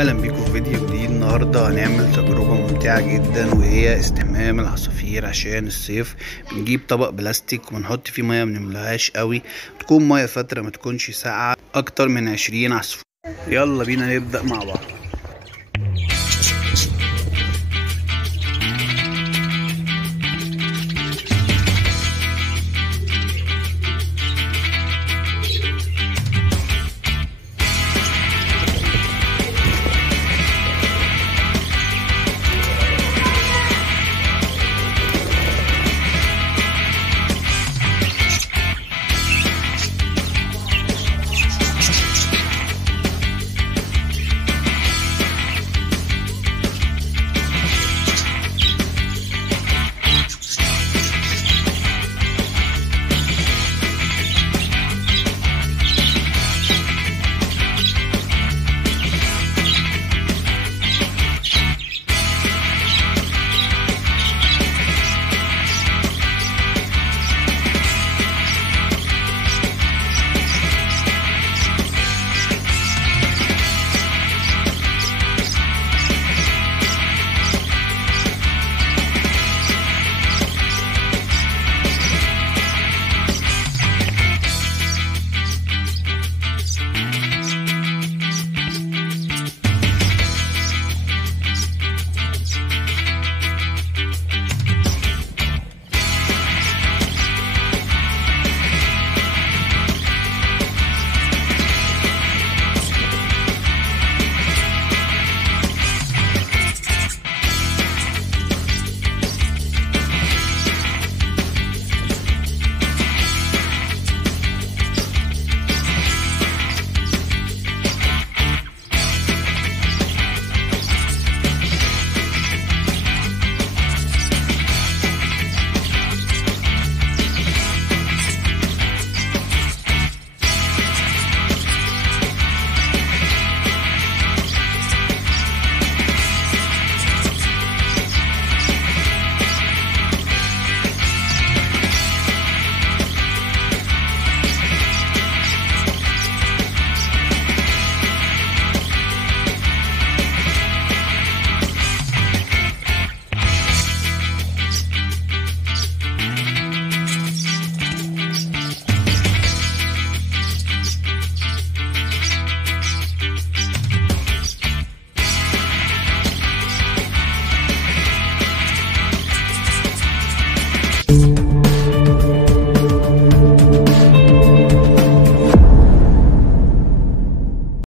اهلا بيكم في فيديو جديد. النهارده هنعمل تجربه ممتعه جدا، وهي استحمام العصافير عشان الصيف. بنجيب طبق بلاستيك ونحط فيه ميه، منملاهاش قوي، تكون ميه فتره، ما تكونش ساقعه اكتر من 20 عصفور. يلا بينا نبدا مع بعض.